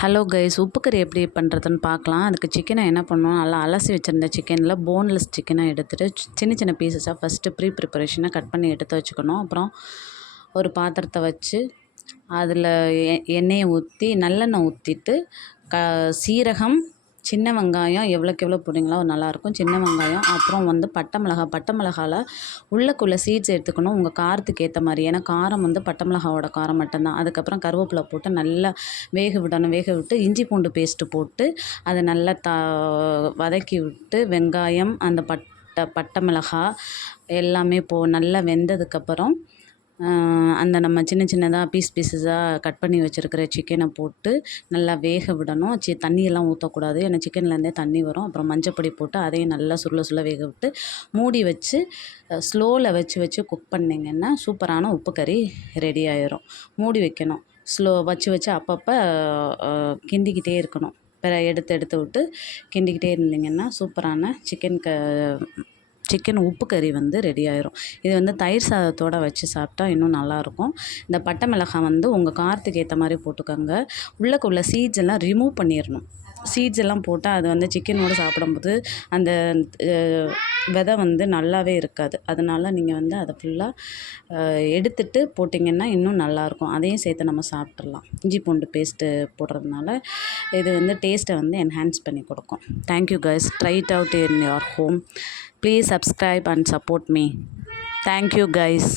Hello guys உப்பு கறி எப்படி பண்ணுறதுன்னு பார்க்கலாம். அதுக்கு சிக்கனை என்ன பண்ணணும்? நல்லா அலசி வச்சுருந்த சிக்கனில் போன்லெஸ் சிக்கனை எடுத்துகிட்டு சின்ன சின்ன பீசஸாக ஃபஸ்ட்டு ப்ரீ ப்ரிப்பரேஷனை கட் பண்ணி எடுத்து வச்சுக்கணும். அப்புறம் ஒரு பாத்திரத்தை வச்சு அதில் எ எண்ணெயை ஊற்றி நல்லெண்ணெய் ஊற்றிட்டு க சீரகம் சின்ன வெங்காயம் எவ்வளோக்கு எவ்வளோ போட்டிங்களோ நல்லாயிருக்கும். சின்ன வெங்காயம் அப்புறம் வந்து பட்டை மிளகா. பட்டை மிளகாவில் உள்ளக்குள்ளே சீட்ஸ் எடுத்துக்கணும். உங்கள் காரத்துக்கு ஏற்ற மாதிரி. ஏன்னா காரம் வந்து பட்டை மிளகாவோட காரம் மட்டும்தான். அதுக்கப்புறம் கருவேப்பிலை போட்டு நல்லா வேக விடணும். வேக விட்டு இஞ்சி பூண்டு பேஸ்ட்டு போட்டு அதை நல்லா த வதக்கி விட்டு வெங்காயம் அந்த பட்டை பட்டை மிளகா எல்லாமே போ நல்லா வெந்ததுக்கப்புறம் அந்த நம்ம சின்ன சின்னதாக பீஸ் பீஸஸாக கட் பண்ணி வச்சுருக்கிற சிக்கனை போட்டு நல்லா வேக விடணும். சி தண்ணியெல்லாம் ஊற்றக்கூடாது ஏன்னா சிக்கன்லேருந்தே தண்ணி வரும். அப்புறம் மஞ்சப்பொடி போட்டு அதையும் நல்லா சுருள சுருள வேக விட்டு மூடி வச்சு ஸ்லோவில் வச்சு வச்சு குக் பண்ணிங்கன்னா சூப்பரான உப்பு கறி ரெடி ஆயிரும். மூடி வைக்கணும். ஸ்லோ வச்சு வச்சு அப்பப்போ கிண்டிக்கிட்டே இருக்கணும். பிற எடுத்து எடுத்து விட்டு கிண்டிக்கிட்டே இருந்தீங்கன்னா சூப்பரான சிக்கன் க சிக்கன் உப்பு கறி வந்து ரெடி ஆயிரும். இது வந்து தயிர் சாதத்தோடு வச்சு சாப்பிட்டா இன்னும் நல்லாயிருக்கும். இந்த பட்டை மிளகாய் வந்து உங்கள் காரத்துக்கு ஏற்ற மாதிரி போட்டுக்கோங்க. உள்ளக்குள்ள சீட்ஸ் எல்லாம் ரிமூவ் பண்ணிடணும் சீட்ஸ் எல்லாம் போட்டால் அது வந்து சிக்கனோடு சாப்பிடும்போது அந்த வெதை வந்து நல்லாவே இருக்காது. அதனால் நீங்கள் வந்து அதை ஃபுல்லாக எடுத்துட்டு போட்டிங்கன்னா இன்னும் நல்லாயிருக்கும். அதையும் சேர்த்து நம்ம சாப்பிட்றலாம் இஞ்சி பூண்டு பேஸ்ட்டு போடுறதுனால இது வந்து டேஸ்ட்டை வந்து என்ஹான்ஸ் பண்ணி கொடுக்கும். Thank you guys try it out in your home please subscribe and support me thank you guys